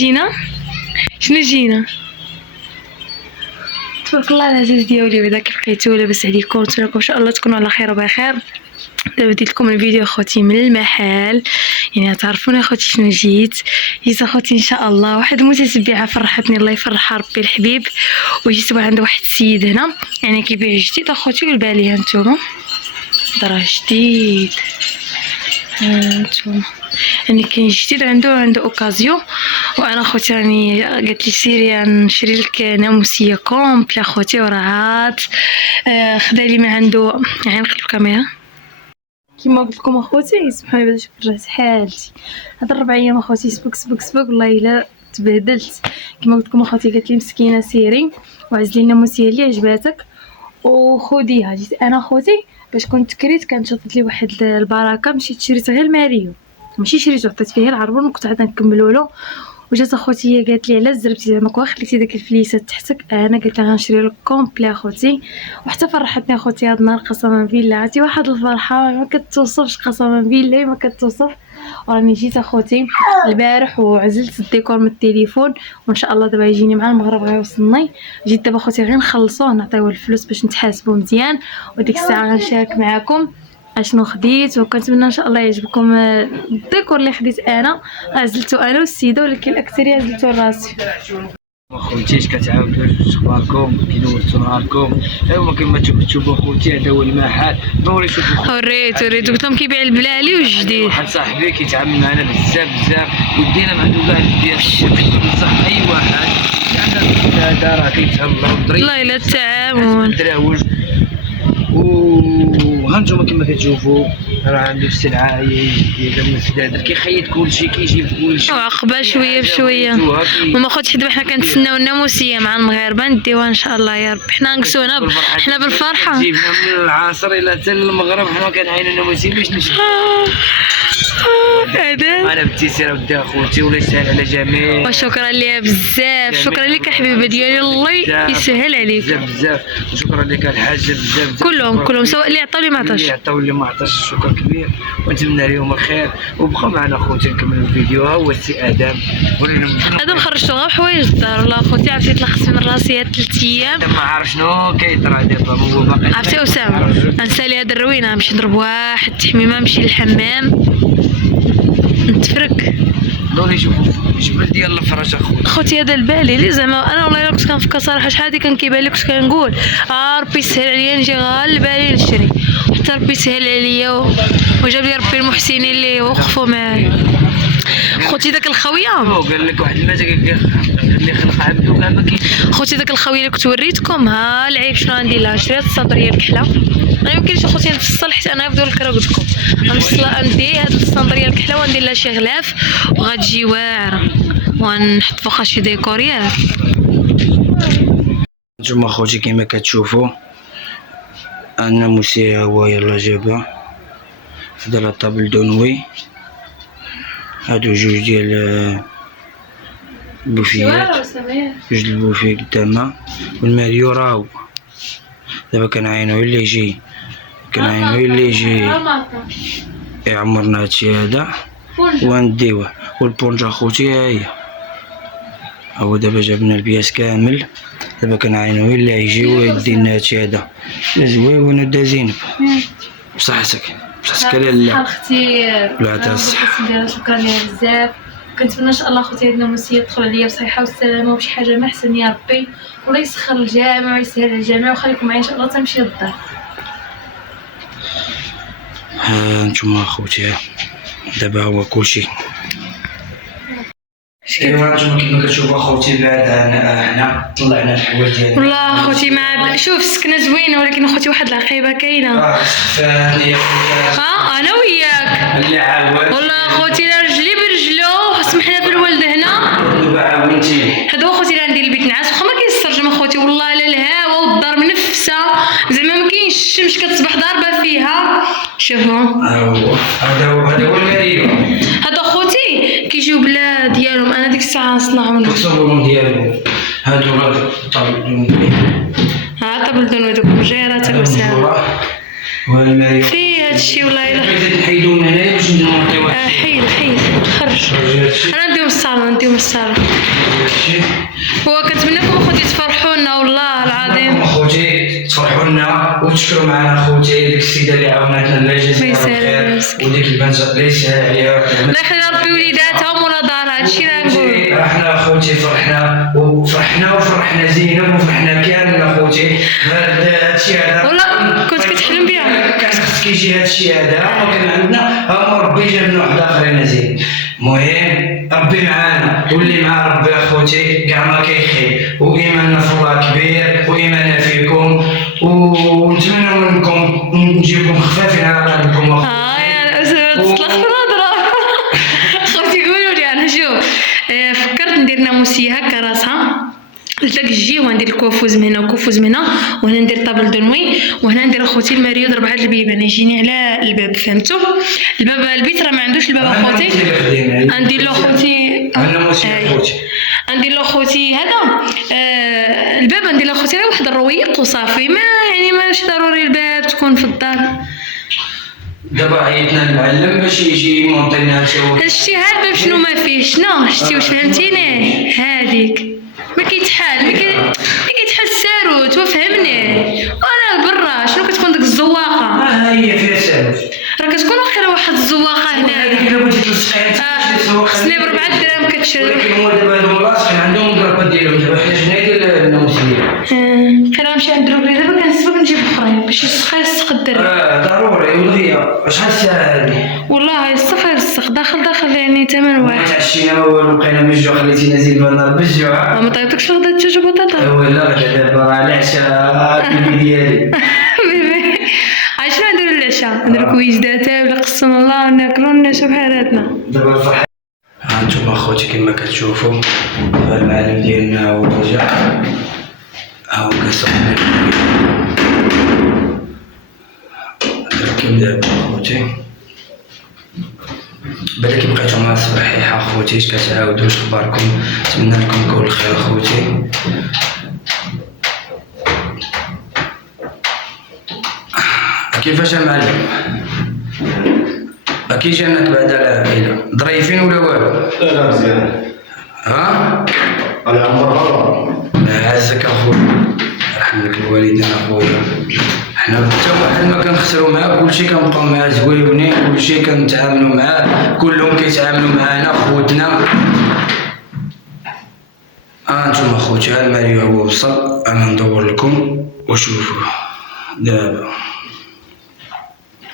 جينا؟ شنو جينا؟ تبارك الله العزيز ديالي بعدا كيف بقيتو؟ لاباس عليكم؟ نتمنىكم ان شاء الله تكونوا على خير وبخير. دابا بديت لكم الفيديو اخوتي من المحل، يعني تعرفوني اخوتي شنو جيت اخوتي ان شاء الله. واحد المتتبعه فرحتني الله يفرحها ربي الحبيب، وجيت عند واحد السيد هنا يعني كيبيع جديد اخوتي، والبان ليا نتوما راه جديد نتوما، يعني كاين جديد عنده اوكازيو. وانا اخوتي راني قالت لي سيري نشري لك ناموسيه كومبلي اخوتي، وراه خدا لي من عنده. يعني نقلب الكاميرا كيما قلت لكم اخوتي، سبحان الله رجعت حالتي هاد 4 ايام اخوتي، سبك والله الا تبهدلت. كيما قلت لكم اخوتي قالت لي مسكينه سيري وعز لي الناموسيه اللي عجباتك وخديها. جيت انا اخوتي باش كنت كريت، كانت شطت لي واحد البركه، مشيت شريت غير الماريو، ماشي شريت عطيت فيه العربون، كنت عاد نكملوا له. وجات اخوتي هي قالت لي علاش زربتي زعما كوا خليتي داك الفليسات تحتك؟ انا قلت لها غنشري لك كومبلي اخوتي. وحتى فرحتني اخوتي هاد النهار قسما بالله، عرفتي واحد الفرحه ما كتوصفش قسما بالله ما كتوصف. وراني جيت اخوتي البارح وعزلت الديكور من التليفون، وان شاء الله دابا يجيني مع المغرب غيوصلني. جيت دابا اخوتي غير نخلصوه نعطيوه الفلوس باش نتحاسبوا مزيان، وديك الساعه غنشارك معكم اشنو خديت. وكنتمنى ان شاء الله يعجبكم الديكور اللي خديت انا، عزلته انا والسيده، ولكن الاكثريه عزلته لراسي. اخوتي اش كتعاودوا؟ اخباركم؟ كي دوزتوا نهاركم؟ ايوا كما تشوفوا اخوتي هذا هو المحل. ضروري شوفوا وريت قلت لهم كيبيع البلالي والجديد. واحد صاحبي كيتعامل معنا بزاف ودينا ما عنده كاع الديال، ننصح اي واحد عنده هذا راه كيتهلا ودري والله الا التعاون دراوج. وهانتوما كما كتشوفوا راه عنده السلعه ديال المستدر، كيخيط كلشي، كيجيب كلشي وعقبه شويه بشويه. وما خوتش حنا حنا كنتسناو الناموسيه مع المغاربه نديوها ان شاء الله يا ربي. حنا نقصونا حنا بالفرحه، جيبنا من العصر الى حتى المغرب حنا كنعينوا الناموسيه باش نشري. انا بالتيسير ودي اخوتي ولا يسهل على جميع. وشكرا ليها بزاف، شكرا لك حبيبه ديالي، الله يسهل عليك بزاف. وشكرا لك الحاجه بزاف كلهم سواء اللي عطاو اللي ما عطاش، اللي عطاو اللي ما عطاش، شكرا كبير. ونتمنى لهم الخير وبقوا معنا اخوتي نكملوا الفيديو. ها هو السي ادم، ادم خرجتو غير حوايج الدار. والله اخوتي عرفتي تلخصت من راسي هاد 3 ايام، ما عارف شنو كيطرا دابا. هو باقي عرفتي اسامه نسالي هاد الروينه، نمشي نضرب واحد التحميمه، نمشي للحمام نتفرك. ضروري شوفوا جبل ديال الفرج اخوتي هذا البالي لي زعما. انا والله كنت كنفكر صراحه شحال هادي كان كيبان لي، كنت كنقول ربي يسهل عليا نجي غير البالي نشري، حتى ربي يسهل عليا وجاب لي ربي المحسنين اللي وقفوا معايا. خوتي داك الخويه قال لك واحد الماجا اللي خلق عبدو كاع ما كاين. خوتي داك الخويه اللي كنت وريتكم، ها العيب شنو غندير لها؟ شريت الصندريه الكحله، ما يمكنش اخوتي نفصل حيت انا نبداو الكرا قلت لكم غنفصلها، ندي هاد الصندريه الكحله وندير لها شي غلاف وغتجي واعره، ونحط فوقها شي ديكوريات. نتوما اخوتي كما كتشوفوا الناموسيه هو يلا جابها دار الطابل دونوي. هادو جوج ديال البوفيات، جوج البوفي قدامها، والماريو راهو دابا كنعاينو اللي يجي يعمرنا هادشي هذا ونديوه. والبونجا اخوتي ها هي، هو دابا جابنا البياس كامل، دابا كنعاينو اللي يجي ويدي لنا هادشي هذا زويون ودا زينب. بصحتك لاله اختي لا تاع الصحه، شكرا ليها بزاف. كنتمنى ان شاء الله اخوتي هاد الناموسيه تدخل عليا بصحه والسلامه وبشي حاجه ما احسن يا ربي، والله يسخر الجامع ويسهل على الجامع، وخليكم معايا ان شاء الله تنمشي للدار. ها نتوما اخوتي دابا هو كلشي. ايوا نتوما كيما كتشوفوا اخوتي بعد حنا طلعنا الحوايج ديالنا. والله اخوتي ما شوف السكنه زوينه، ولكن اخوتي واحد العقيبه كاينه. انا وياك اللي عاود والله اخوتي لا رجلي برجلو، سمحنا بالولد هنا. هذا اخوتي لا ندير البيت نعاس واخا ما كاينش السرجم اخوتي، والله لا الهوا والدار منفسه زعما ما كاينش الشمس كتصبح ضاربه فيها. شوفوا هذا هو الماريو. هذا اخوتي كيجيو بلا ديالهم، انا ديك الساعه نصنعهم الصابون ديالهم. هادو راه طابل دونوي، طابل دونوي دوك مجيرات وسام. والماريو في هادشي والله الا نحيدو من هنايا باش نعطيو حيد خرج. انا نديهم الصالون. هو كنتمنىكم اخوتي تفرحوا لنا والله العظيم. اخوتي تفرحوا لنا وتشكروا معنا اخوتي ديك السيده اللي عاونتنا الله يجازيها بالخير وديك البنت الله يسهل عليها الله يخلي ربي وليداتهم ولا دار. هادشي اللي نقول. احنا اخوتي فرحنا وفرحنا زينب وفرحنا كامل اخوتي هادشي هذا والله كنت كتحلم بها. كان خص كيجي هادشي هذا وكان عندنا ربي جاب لنا واحد اخرين زين. المهم ربي معانا واللي مع ربي اخوتي كاع ما كيخيب وايماننا في الله كبير وايماننا فيكم ونتمنى منكم نجيبكم خفافين على قلبكم يا تطلق في الهضره. خوتي قولوا لي انا شوف فكرت ندير ناموسيه هكا راسها لذاك الجي وندير الكوفوز من هنا وكوفوز من هنا وهنا ندير طابل دو نوي وهنا ندير اخوتي الماريو ضرب هاد البيبان يجيني على الباب فهمتوا. الباب البيت راه ما عندوش الباب اخوتي. ندير له اخوتي ندير له اخوتي هذا الباب ندير له اخوتي واحد الرويق وصافي. ما يعني ماشي ضروري الباب تكون في الدار. دابا عيطنا المعلم باش يجي يمونطي لنا هادشي ها الباب شنو ما فيه شنو شتي واش فهمتيني هذيك ما كيتحال الساروت وفهمني. وانا برا شنو كتكون ديك الزواقه هي فيها ساروت راه كتكون واقيلا واحد الزواقه هنا هذيك لا بغيتي تلصقيها خصني ب4 دراهم كتشري. ولكن هما دابا هادو لاصقين عندهم ضربه ديالهم. دابا حنا شنو ديال الناموسيه خلينا نمشي عند الدروبري دابا كنسبق نجيب اخرين باش يلصق الدرب. ضروري ولغيه شحال ساعه هادي والله يلصق داخل يعني ثمن واحد. تعشينا ما والو بقينا بالجوع خليتينا زين بالنار بالجوع. ما طيبتكش غدا الدجاج وبطاطا ولا غدا دابا راه العشاء البيبي ديالي. شنو نديرو العشاء؟ نديرو كويجداتا ولا قسم الله ناكلو نعيشو بحالاتنا. دابا الفرحه هانتوما اخوتي كما كتشوفوا المعلم ديالنا هو رجع هاو كيصب ركب دابا اخوتي. بالك بقيتو مع الصباحيحه اخوتي اش كتعاودوا واش اخباركم؟ نتمنى لكم كل خير اخوتي. كيفاش المعلم؟ اكيد جانك بعد العائله ظريفين ولا والو؟ لا مزيان. ها؟ انا عمر هضره. عزك اخويا يرحم لك الوالدين اخويا. حنا حتى واحد ما كنخسروا معاه كلشي كنبقاو معاه زويونين كلشي كنتعاملوا معاه كلهم كيتعاملوا معانا خوتنا. انتم اخوتي ها الماريو هو وصل. انا ندور لكم وشوفوا دابا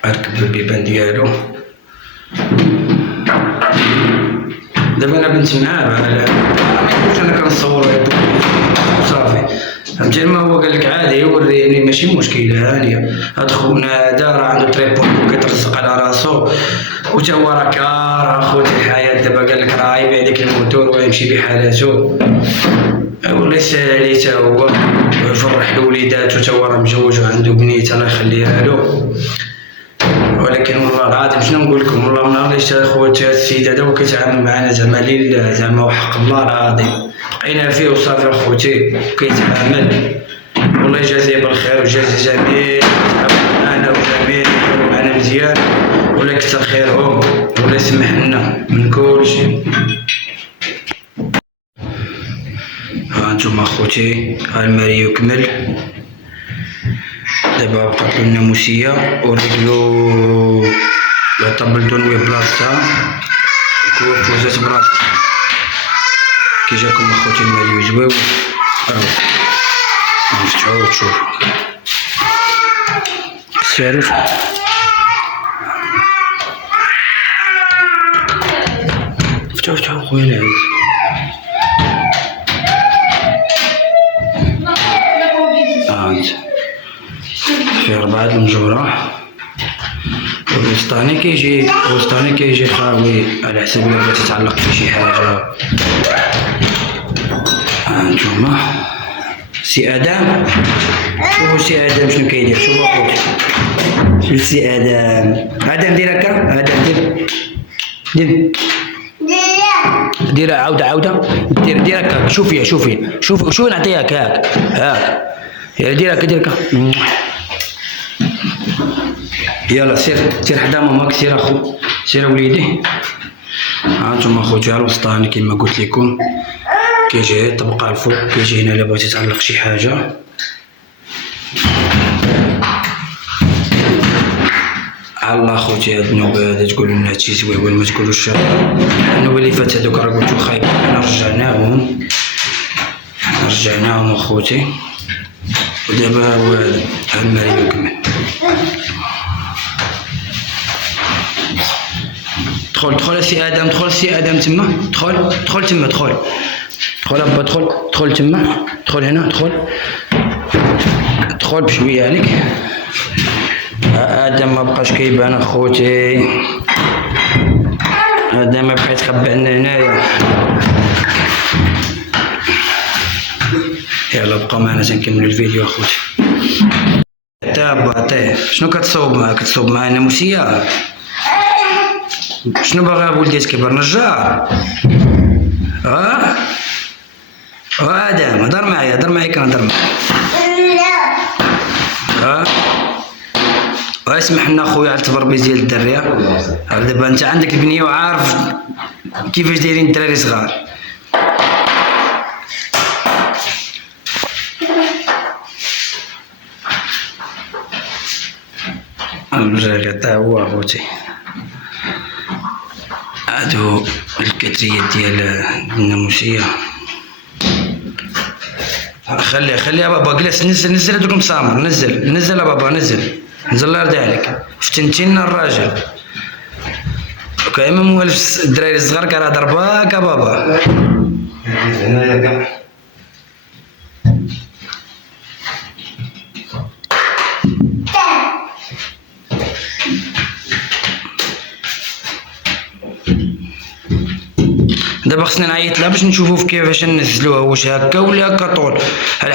ركب البيبان ديالو. دابا انا بنت معاه ما يقولش انا كنصور صافي فهمتي. ما هو قال لك عادي يوريني ماشي مشكله هانيه. هاد خونا هذا راه عنده تريبون وكيترزق على راسو وتا هو راه كار اخوتي الحياه. دابا قال لك راه يبيع ديك الموتور ويمشي بحالاتو والله يسهل عليه تا هو ويفرح لوليداتو تا هو راه مجوج وعنده بنيته الله يخليها له. ولكن والله العظيم شنو نقول لكم والله من نهار اللي شتا خوتي هاد السيد هذا وكيتعامل معنا زعما لله زعما وحق الله العظيم بقينا فيه وصافي اخوتي كيتعامل. والله يجازيه بالخير ويجازي جميع معنا وجميع معنا مزيان ولا كثر خيرهم ولا يسمح لنا من كلشي. ها انتم اخوتي ها الماريو كمل. دابا بقات له الناموسيه ورجلو لا طابل دونوي بلاصتها كوفوزات براسها. كي جاكم اخوتي الماريو زويون نفتحو وتشوفو الساروت. فتحو خويا العزيز. انت فيه 4 المجورة والوسطاني كيجي خاوي على حسب الا بغيتي تعلق فيه شي حاجة. هانتوما سي ادم شوفو سي ادم شنو كيدير. شوفو اخوتي شوف سي ادم دير هكا. ادم دير عاودة دير هكا. شوفي شوفي نعطيها هاك يا دير هكا يلا سير حدا ماماك، سير اخو، سير وليدي. هانتوما اخوتي على الوسطاني كيما قلت لكم، كيجي طبقة الفوق، كيجي هنا الا بغيتي تعلق شي حاجة. الله اخوتي هاد النوبة هادا تقولوا لنا هادشي زويون، ما تقولوش النوبة اللي فات هادوك راه قلتو خايبين. رجعناهم اخوتي، ودابا هو هذا الماريو كمل. دخل سي ادم، دخل سي ادم تما، دخل تما، دخل ابا، دخل تما، دخل هنا، دخل بشويه عليك. ادم ما بقاش كيبان اخوتي، ادم ما بقى يتخبى لنا هنايا. يلا بقى معنا تنكملو الفيديو اخوتي. تابا شنو كتصوب معايا ناموسية؟ شنو باغا ولدي كبر نجار؟ ادم هضر معايا كنهضر معايا. اسمح لنا خويا على التبربيز ديال الدريه. دابا انت عندك البنيه وعارف كيفاش دايرين الدراري صغار. الرجال حتى هو اخوتي، هادو الكتريات ديال الناموسية. خلي يا بابا جلس، نزل هادوك المسامر، نزل يا بابا، نزل الله يرضي عليك، فتنتينا الراجل. كاين ما موالفش الدراري الصغار كراه ضرباك يا بابا. هنايا كاع دابا خصنا نعيط لها باش نشوفو كيفاش ننزلوها، واش هكا ولا هكا طول، على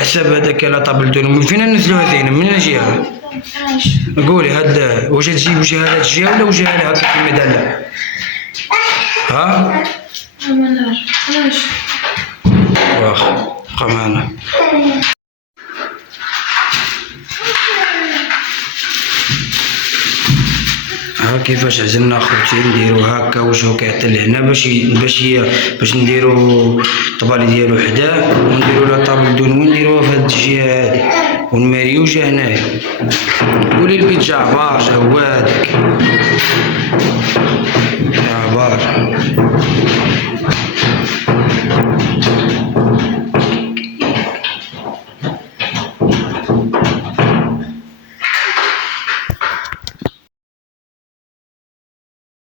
حساب هذاك لا طابل دون. فين ننزلوها زينب؟ من الجهه؟ قولي هاد واش تجي وجهها لهاد الجهه ولا وجهها لهكا كيما دارنا؟ ما نعرف علاش. واخا بقى معنا. كيفاش عزلنا اخوتي نديرو هكا وجهو كيعطي لهنا باش نديرو الطبالي ديالو حداه، ونديرو لا طابل دون ونديروها في هاد الجهه هادي، والماريو جا هنايا. قولي البيت جا عبار، جا هو هذاك جا عبار.